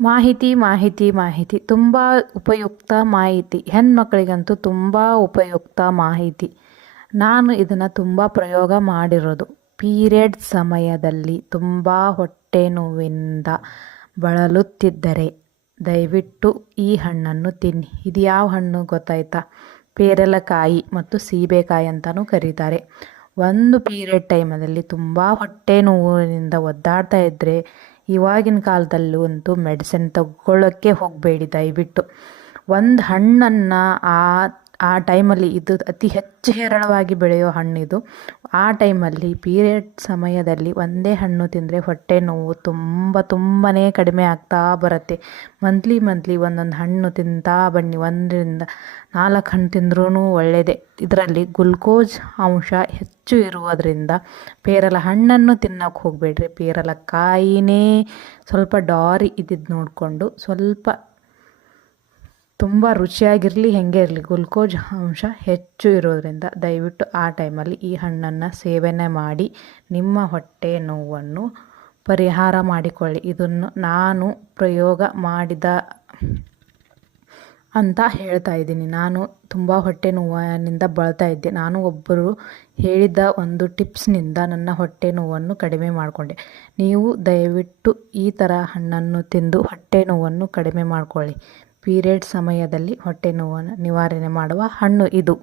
ಮಾಹಿತಿ ಮಾಹಿತಿ ಮಾಹಿತಿ. ತುಂಬ ಉಪಯುಕ್ತ ಮಾಹಿತಿ. ಹೆಣ್ಮಕ್ಳಿಗಂತೂ ತುಂಬ ಉಪಯುಕ್ತ ಮಾಹಿತಿ. ನಾನು ಇದನ್ನು ತುಂಬ ಪ್ರಯೋಗ ಮಾಡಿರೋದು. ಪೀರಿಯಡ್ ಸಮಯದಲ್ಲಿ ತುಂಬ ಹೊಟ್ಟೆ ನೋವಿಂದ ಬಳಲುತ್ತಿದ್ದರೆ ದಯವಿಟ್ಟು ಈ ಹಣ್ಣನ್ನು ತಿನ್ನಿ. ಇದು ಯಾವ ಹಣ್ಣು ಗೊತ್ತಾಯ್ತಾ? ಪೇರಲಕಾಯಿ ಮತ್ತು ಸೀಬೆಕಾಯಿ ಅಂತಲೂ ಕರೀತಾರೆ. ಒಂದು ಪೀರಿಯಡ್ ಟೈಮಲ್ಲಿ ತುಂಬ ಹೊಟ್ಟೆ ನೋವಿನಿಂದ ಒದ್ದಾಡ್ತಾ ಇದ್ದರೆ ಇವಾಗಿನ ಕಾಲದಲ್ಲೂ ಅಂತೂ ಮೆಡಿಸಿನ್ ತಗೊಳ್ಳೋಕ್ಕೆ ಹೋಗಬೇಡಿ ದಯವಿಟ್ಟು. ಒಂದು ಹಣ್ಣನ್ನು ಆ ಆ ಟೈಮಲ್ಲಿ ಇದು ಅತಿ ಹೆಚ್ಚು ಹೇರಳವಾಗಿ ಬೆಳೆಯೋ ಹಣ್ಣಿದು. ಆ ಟೈಮಲ್ಲಿ ಪೀರಿಯಡ್ ಸಮಯದಲ್ಲಿ ಒಂದೇ ಹಣ್ಣು ತಿಂದರೆ ಹೊಟ್ಟೆ ನೋವು ತುಂಬ ತುಂಬಾ ಕಡಿಮೆ ಆಗ್ತಾ ಬರುತ್ತೆ. ಮಂತ್ಲಿ ಮಂತ್ಲಿ ಒಂದೊಂದು ಹಣ್ಣು ತಿಂತಾ ಬನ್ನಿ. ಒಂದರಿಂದ ನಾಲ್ಕು ಹಣ್ಣು ತಿಂದ್ರೂ ಒಳ್ಳೆಯದೇ ಇದರಲ್ಲಿ ಗ್ಲುಕೋಸ್ ಅಂಶ ಹೆಚ್ಚು ಇರುವುದರಿಂದ ಪೇರಲ ಹಣ್ಣನ್ನು ತಿನ್ನೋಕೆ ಹೋಗಬೇಡ್ರಿ. ಪೇರಲ ಕಾಯಿನೇ ಸ್ವಲ್ಪ ಡಾರಿ ಇದ್ದಿದ್ದು ನೋಡಿಕೊಂಡು ಸ್ವಲ್ಪ ತುಂಬ ರುಚಿಯಾಗಿರಲಿ, ಹೇಗೆ ಇರಲಿ, ಗ್ಲುಕೋಜ್ ಅಂಶ ಹೆಚ್ಚು ಇರೋದರಿಂದ ದಯವಿಟ್ಟು ಆ ಟೈಮಲ್ಲಿ ಈ ಹಣ್ಣನ್ನು ಸೇವನೆ ಮಾಡಿ, ನಿಮ್ಮ ಹೊಟ್ಟೆ ನೋವನ್ನು ಪರಿಹಾರ ಮಾಡಿಕೊಳ್ಳಿ. ಇದನ್ನು ನಾನು ಪ್ರಯೋಗ ಮಾಡಿದ ಅಂತ ಹೇಳ್ತಾ ಇದ್ದೀನಿ. ನಾನು ತುಂಬ ಹೊಟ್ಟೆ ನೋವಿನಿಂದ ಬಳಲ್ತಾ ಇದ್ದೆ. ನಾನು ಒಬ್ಬರು ಹೇಳಿದ ಒಂದು ಟಿಪ್ಸ್ನಿಂದ ನನ್ನ ಹೊಟ್ಟೆ ನೋವನ್ನು ಕಡಿಮೆ ಮಾಡಿಕೊಂಡೆ. ನೀವು ದಯವಿಟ್ಟು ಈ ಥರ ಹಣ್ಣನ್ನು ತಿಂದು ಹೊಟ್ಟೆ ನೋವನ್ನು ಕಡಿಮೆ ಮಾಡಿಕೊಳ್ಳಿ. ಪೀರಿಯಡ್ ಸಮಯದಲ್ಲಿ ಹೊಟ್ಟೆ ನೋವನ್ನು ನಿವಾರಣೆ ಮಾಡುವ ಹಣ್ಣು ಇದು.